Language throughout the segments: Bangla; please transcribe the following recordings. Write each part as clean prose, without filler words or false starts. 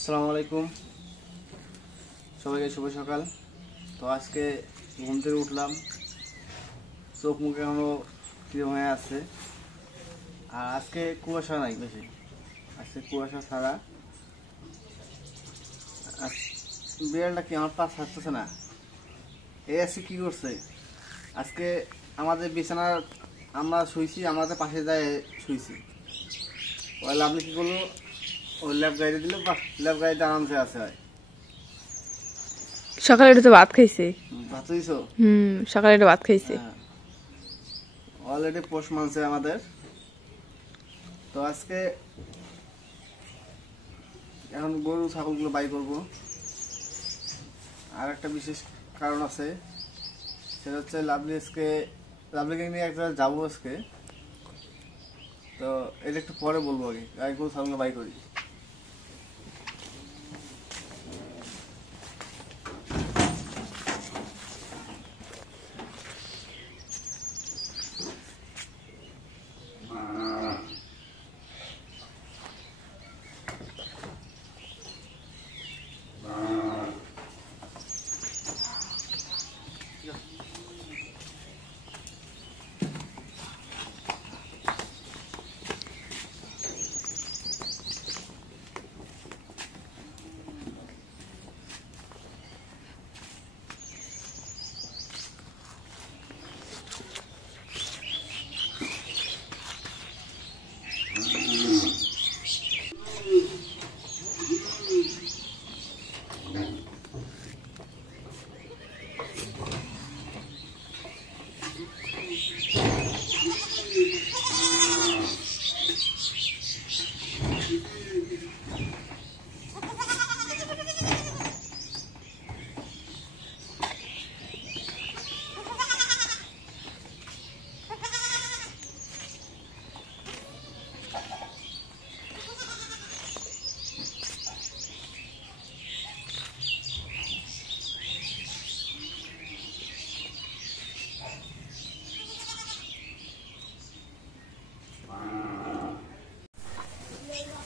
আসসালামু আলাইকুম, সবাইকে শুভ সকাল। তো আজকে ঘুম থেকে উঠলাম, চোখ মুখে এখনো কিরম হয়ে আছে। আর আজকে কুয়াশা নাই বেশি, আজকে কুয়াশা ছাড়া। বিড়ালটা কি আমার পা ছাড়তেছে না। এই আজকে কি করছে, আজকে আমাদের বিছানার আমরা শুইছি, আমাদের পাশে যায় শুইছি। ওই লাভলি কি করলো, ওই ল্যাব গাড়ি দিল, বা ল্যাব গাড়িতে আরামসে আছে। হয় সকালে একটু ভাত খাইছে। ভাত হইছো? সকালে একটু ভাত খাইছে। অলরেডি পোষ মানছে আমাদের। তো আজকে এখন গরু ছাগলগুলো বাই করবো। আর একটা বিশেষ কারণ আছে, সেটা হচ্ছে লাভলিকে নিয়ে একটা যাবো আজকে। তো এটা একটু পরে বলবো, আগে গরু ছাগলগুলো বাই করি।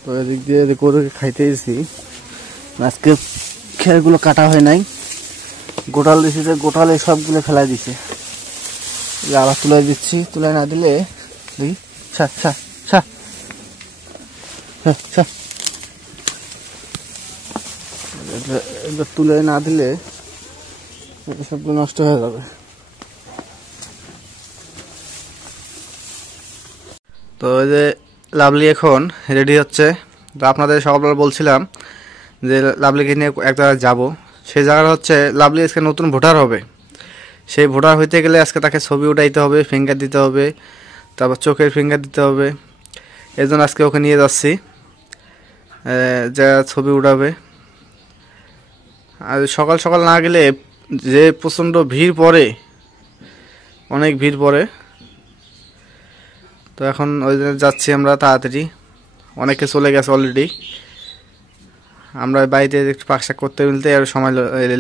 তো এদিক দিয়ে গরুকে খাইতে এসেছি। আজকে খেরগুলো কাটা হয় নাই, গোটাল দিছি, যে গোটালে সবগুলো ফেলাই দিছে। আবার তুলে দিচ্ছি, তুলে না দিলে দেখি তুলে না দিলে সবগুলো নষ্ট হয়ে যাবে। তো এই যে লাভলি এখন রেডি হচ্ছে। তো আপনাদের সকালবেলা বলছিলাম যে লাভলিকে নিয়ে এক জায়গায় যাবো। সেই জায়গাটা হচ্ছে লাভলি আজকে নতুন ভোটার হবে। সেই ভোটার হইতে গেলে আজকে তাকে ছবি উঠাইতে হবে, ফিঙ্গার দিতে হবে, তারপর চোখের ফিঙ্গার দিতে হবে। এই জন্য আজকে ওকে নিয়ে যাচ্ছি, যা ছবি উঠাবে। আর সকাল সকাল না গেলে যে প্রচণ্ড ভিড় পড়ে, অনেক ভিড় পড়ে। তো এখন ওই জন্য যাচ্ছি আমরা তাড়াতাড়ি, অনেকে চলে গেছে অলরেডি। আমরা বাড়িতে একটু পাকশাক করতে মিলতে আর সময়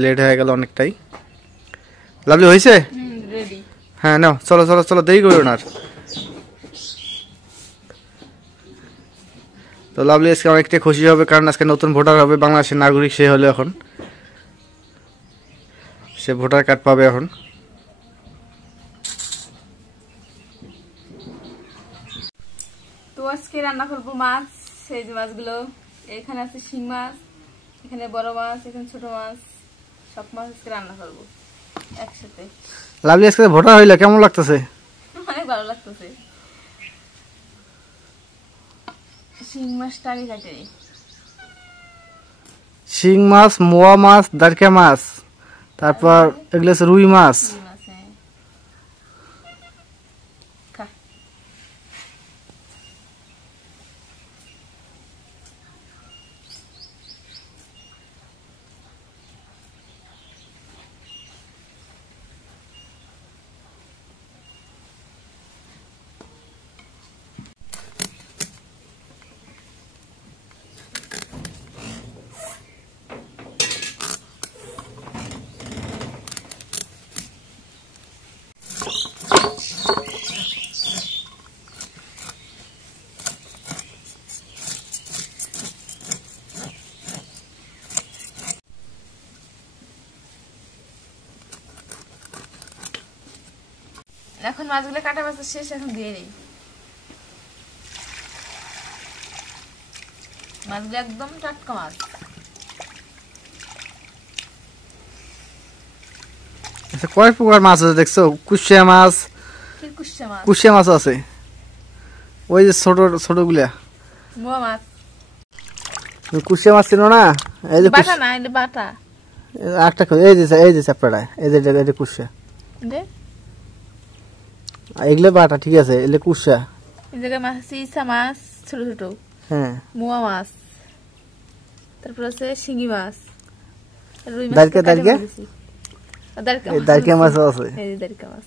লেট হয়ে গেল অনেকটাই। লাভলি হয়েছে? হ্যাঁ নাও, চলো চলো চলো, দেরি করো না। তো লাভলি আজকে অনেকটাই খুশি হবে, কারণ আজকে নতুন ভোটার হবে, বাংলাদেশের নাগরিক সে হলো। এখন সে ভোটার কার্ড পাবে এখন। তো আজকে রান্না করবো মাছ। সেই যে মাছগুলো, এখানে আছে শিং মাছ, এখানে বড় মাছ, এখানে ছোট মাছ, সব মাছ আজকে রান্না করবো একসাথে। লাভলি আজকে ভোটার হইলে কেমন লাগতেছে? অনেক ভালো লাগতেছে। শিং মাছটা আমি খাইতে, শিং মাছ, মোয়া মাছ, দারকা মাছ, তারপর এগুলো রুই মাছ। এখন মাছগুলো কাটা মাছ শেষ, এখন দিয়ে নেই। মাছগুলো একদম টাটকা মাছ। আচ্ছা, কয় প্রকার মাছ আছে দেখছো? কুশিয়া মাছ, কি কুশিয়া মাছ? কুশিয়া মাছ আছে, ওই যে ছোট ছোট গুলা মোয়া মাছ। কুশিয়া মাছ ছিল না? এই যে বাটা না, এটা বাটা। একটা এই যে চাপড়া, এই যে এটা কুশিয়া, এগুলো বাটা, ঠিক আছে, এগুলো কুশিয়া। এই জায়গায় মাছ আছে ইসা মাছ ছোট ছোট, হ্যাঁ, মোয়া মাছ, তারপর আছে শিঙি মাছ, রুই মাছ, দারকা মাছ আছে। এই যে দারকা মাছ।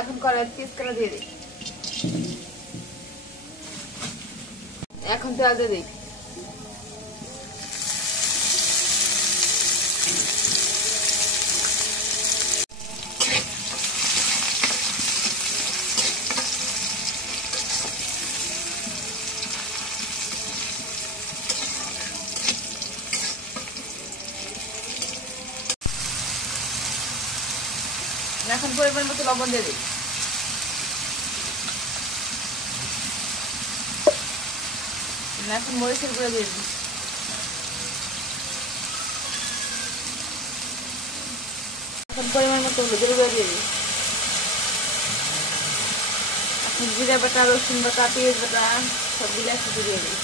এখন কড়াই পিস করে দিয়ে দিই। এখন তেল দিয়ে দিই। এখন পরিমাণ মতো লবণ দিয়ে দিই। এখন মরিচের গুঁড়ো দিয়ে দিই। এখন পরিমাণ মতো হলুদের গুঁড়ো দিয়ে দিই। এখন জিরা বাটা, রসুন বাটা, পেঁয়াজ বাটা সবগুলো একসাথে দিয়ে দিই।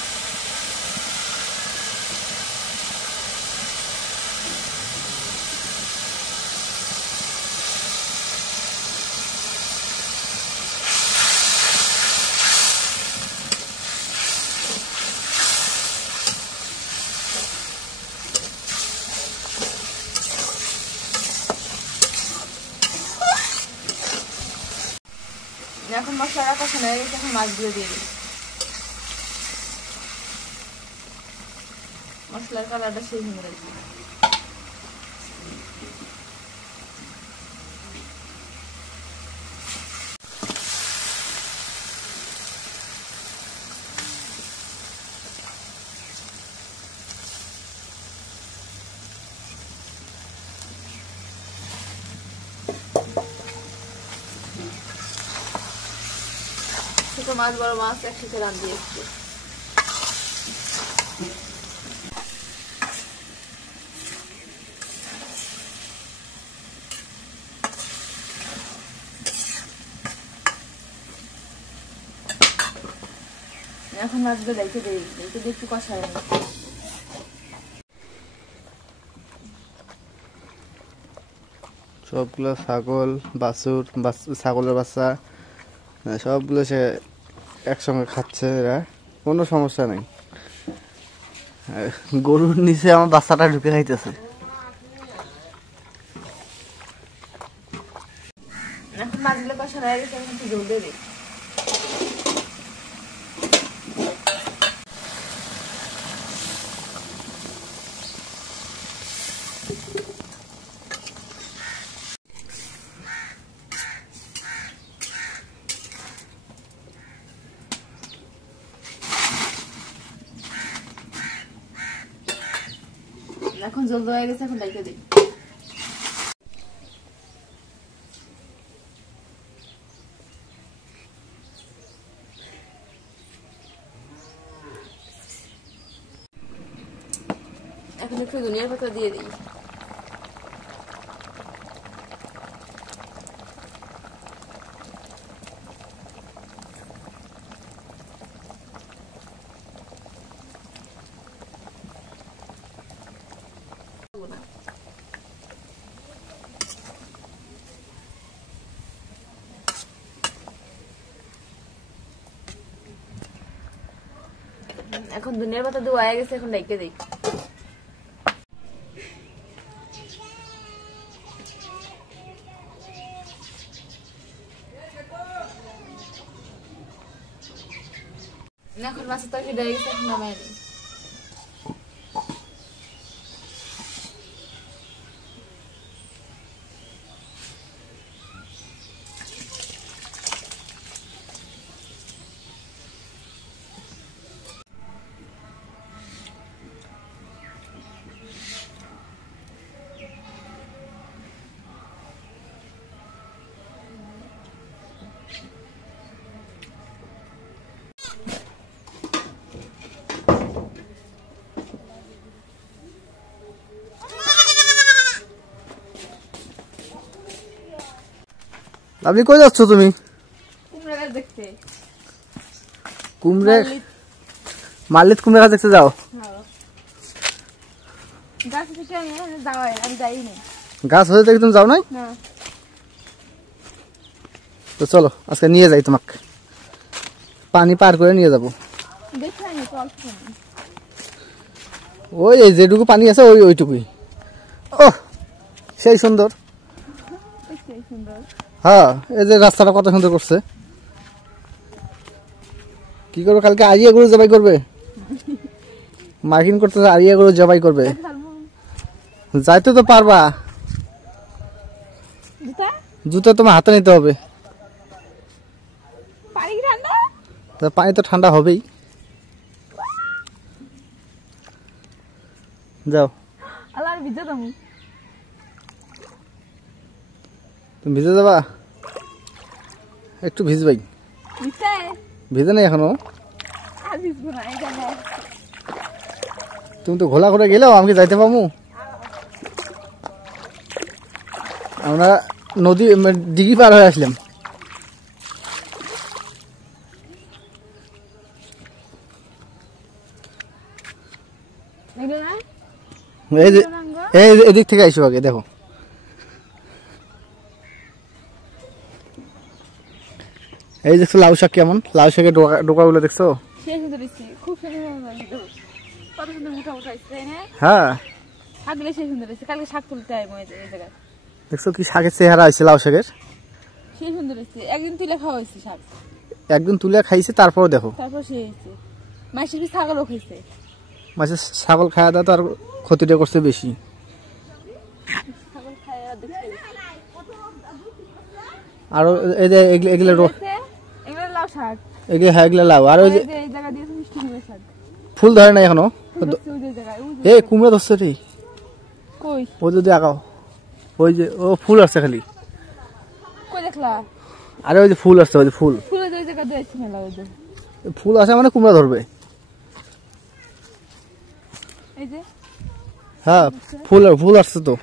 এখন মশলাটা কষানো হয়ে গেছে, এখন মাছগুলো দিয়ে দিই। মশলার কালারটা সেই সুন্দর আছে। ছোট মাছ বড় মাছ একসাথে রান্না দিয়েছি। এখন মাছগুলো রেখে দিই, একটু কষায় নিই। সবগুলো ছাগল, বাছুর, ছাগলের বাচ্চা সবগুলো সে একসঙ্গে খাচ্ছে, এরা কোনো সমস্যা নেই। গরুর নিচে আমার বাচ্চাটা ঢুকে খাইতেছে। এখন মাছগুলো কষানো হয়ে গেছে, এখন জল দিয়ে দিই। এখন জল হয়ে গেছে, এখন রেখে দিই। এখন একটু ধনিয়ার পাতা দিয়ে দিই। এখন ধনিয়ার পাতা দেওয়া হয়ে গেছে, এখন রেখে দিই। এখন মাছের তরকারি হয়ে গেছে, এখন নামাই নিই। আপনি কই যাচ্ছ তুমি? কুমড়া গাছ দেখতে। কুমড়ে মালিত কুমড়া গাছ দেখতে যাও? গাছ থেকে আমি যাইনি। গাছ হয়ে দেখে তুমি যাও নাই? না। তো চলো আজকে নিয়ে যাই তোমাকে, পানি পার করে নিয়ে যাবো। ওই যেটুকু পানি আছে ওইটুকুই। ও সেই সুন্দর। হ্যাঁ এই যে রাস্তাটা কত সুন্দর করছে। কি করবো কালকে আরিয়া গরু জবাই করবে, মার্কিং করতে আরিয়া গরু জবাই করবে। যাইতে তো পারবা, জুতা তোমার হাতে নিতে হবে। পানি তো ঠান্ডা হবেই। যাও। তুমি ভিজে যাবা? একটু ভিজবাই। ভিজে নাই এখনো? তুমি তো ঘোলা করে গেলেও আমি যাইতে পাবো? আমরা নদী দিঘি পার হয়ে আসলাম। এই যে এদিক থেকে আইসো আগে, দেখো এই দেখছো লাউ শাক কেমন, লাউ শাকের ডোকাগুলো দেখছো? হ্যাঁ দেখছো কি শাকের চেহারা হয়েছে লাউ শাকের। একদিন তুলে খাইছে তারপর দেখো। মাছের ছাগল খাওয়া দাওয়া তো আর ক্ষতিটা করছে বেশি। আর এই যে এগুলো লাউ। আর ওই যে ফুল ধরে না এখনো, এই কুমড়া ধরছে রে। ওই যদি আঁকাও ওই যে ও ফুল আসছে খালি। আরে ওই যে ফুল আসছে, ওই যে ফুল ফুল আসে মানে কুমড়া ধরবে। হ্যাঁ ফুল আসছে তো।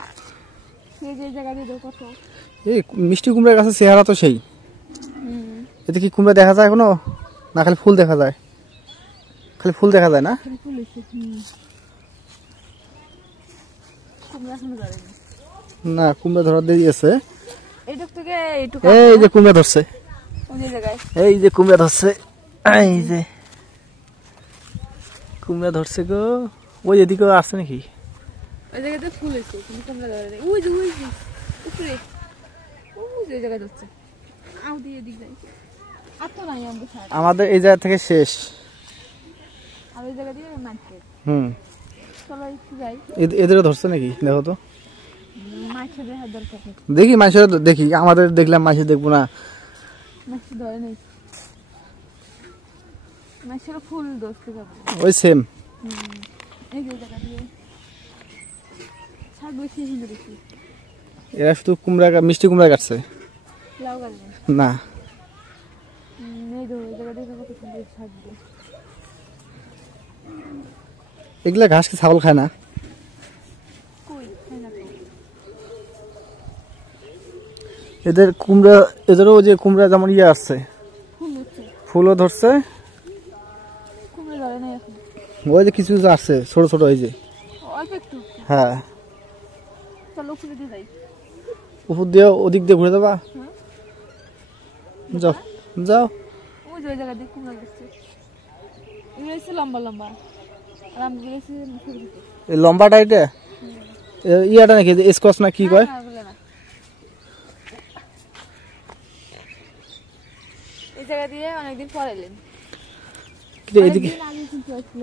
এই মিষ্টি কুমড়ার গাছের চেহারা তো সেই। এতে কি কুমড়া দেখা যায় এখনো? না খালি ফুল দেখা যায়? খালি ফুল দেখা যায় না? না কুমড়া ধরার দেরি আছে। এই যে কুমড়া ধরছে, এই যে কুমড়া ধরছে, এই যে কুমড়া ধরছে গো। ওই এদিকেও আছে নাকি? আমাদের এই জায়গা থেকে শেষ। এদেরও ধরছে নাকি দেখো তো। দেখি মাছের দেখি, আমাদের দেখলাম মাছের দেখবো না। ওই সেম। এরা শুধু কুমড়া মিষ্টি কুমড়া কাটছে না। এগুলা ঘাস কি ছাগল খায় না? এদের কুমড়া, এদেরও যে কুমড়া যেমন ইয়ে আসছে, ফুলও ধরছে। ওই যে কিছু কিছু আসছে ছোট ছোট, ওই যে হ্যাঁ উপর দিয়ে ওদিক দিয়ে ঘুরে যাবা। যাও যাও। লম্বাটা এটা ইয়াটা নাকি স্কচ না কি কয়? এদিকে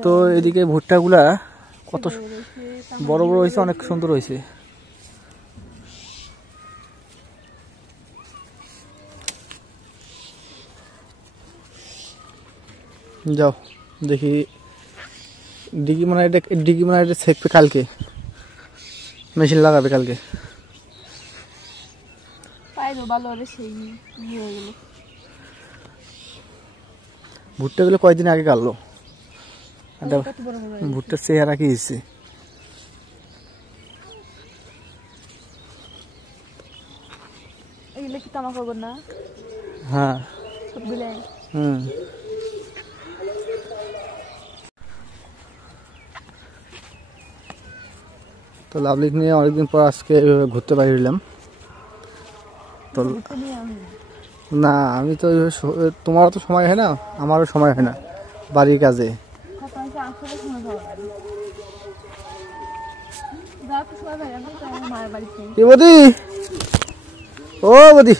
তো এদিকে ভুট্টা গুলা কত বড় বড় হয়েছে, অনেক সুন্দর হয়েছে। যাও দেখি ডিগি মানে এটা ছেকবে কালকে, মেশিন লাগাবে কালকে। ভুট্টা গুলো কয়দিন আগে কাটলো, ভুট্টার চেহারা কি হয়েছে। এগুলো কি তামাক কাপড় না? হ্যাঁ সবগুলো তো লাভলি নিয়ে অনেকদিন পর আজকে এভাবে ঘুরতে বাইরলাম। তো না আমি তো তোমারও তো সময় হয় না, আমারও সময় হয় না বাড়ির কাজে। কি বৌদি, ও বৌদি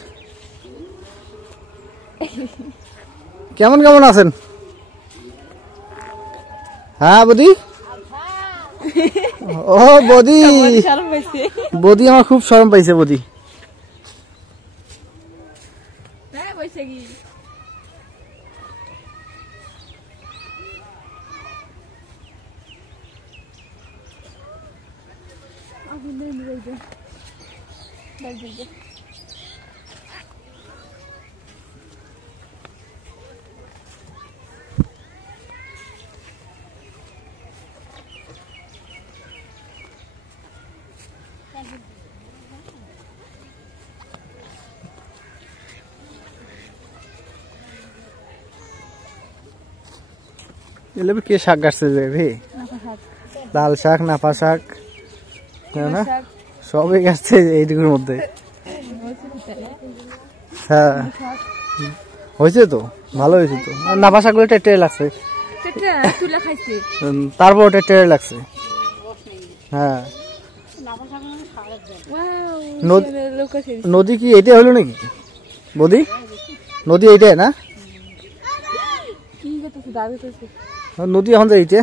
কেমন কেমন আছেন? হ্যাঁ বৌদি, ও বৌদি, বৌদি আমার খুব শরম পাইছে বৌদি। এলে কে শাক গাছছে রে? লাল শাক, নাপা শাক না সবই গাছছে এইটুকুর মধ্যে। হ্যাঁ হয়েছে তো, ভালো হয়েছে তো। নাপা শাকগুলো টেটে লাগছে, তারপর টেটে লাগছে। হ্যাঁ নদী কি এইটাই হলো নাকি বৌদি? নদী এইটাই না? নদী এখন তো এইটা।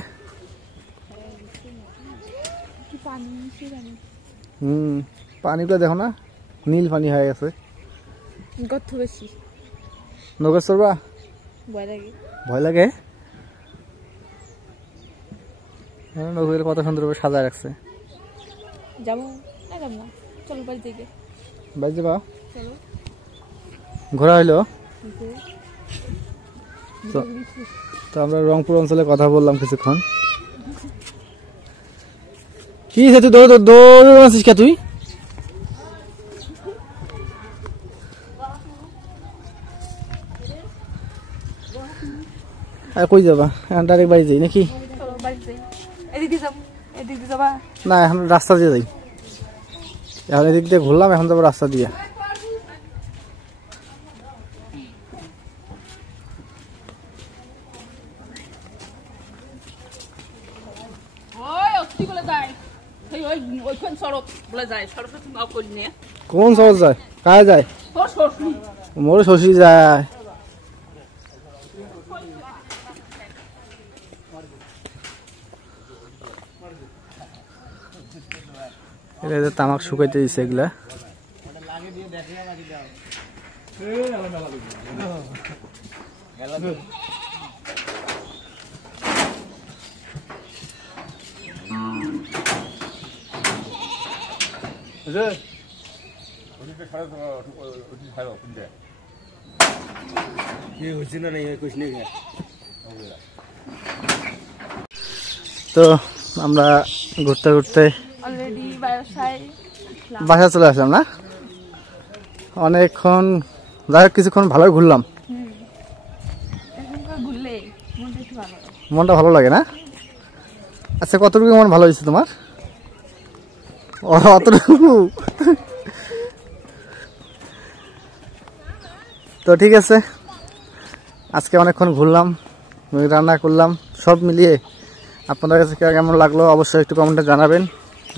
পানিগুলো দেখো না, নীল পানি হয়ে গেছে। নৌকা চড়বা? ভয় লাগে। নৌকাগুলো কত সুন্দর করে সাজায় রাখছে। বাড়ি যাবা? ঘোরা হইলো তো আমরা রংপুর অঞ্চলে কথা বললাম কিছুক্ষণ। কি তুই দৌড় আছিস কে তুই? কই যাবা? ডাইরেক্ট বাড়ি যাই নাকি? না এখন রাস্তা দিয়ে যাই। এখন এদিক দিয়ে ঘুরলাম, এখন যাবো রাস্তা দিয়ে। কোন সড়ক যায়? কায় যায়? মোর শ্বশুর যায়। তামাক শুকাইতে দিচ্ছে এগুলা। তো আমরা ঘুরতে ঘুরতে বাসা চলে আসলাম না? অনেকক্ষণ যাই হোক কিছুক্ষণ ভালো ঘুরলাম। মনটা ভালো লাগে না? আচ্ছা কতটুকু মন ভালো হয়েছে তোমার? অতটুকু। তো ঠিক আছে, আজকে অনেকক্ষণ ঘুরলাম, রান্না করলাম, সব মিলিয়ে আপনাদের কাছে কেমন লাগলো অবশ্যই একটু কমেন্টে জানাবেন।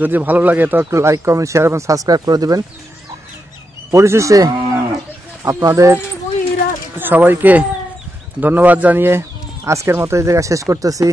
যদি ভালো লাগে তো একটু লাইক, কমেন্ট, শেয়ার এবং সাবস্ক্রাইব করে দিবেন। পরিশেষে আপনাদের সবাইকে ধন্যবাদ জানিয়ে আজকের মতো এই জায়গায় শেষ করতেছি।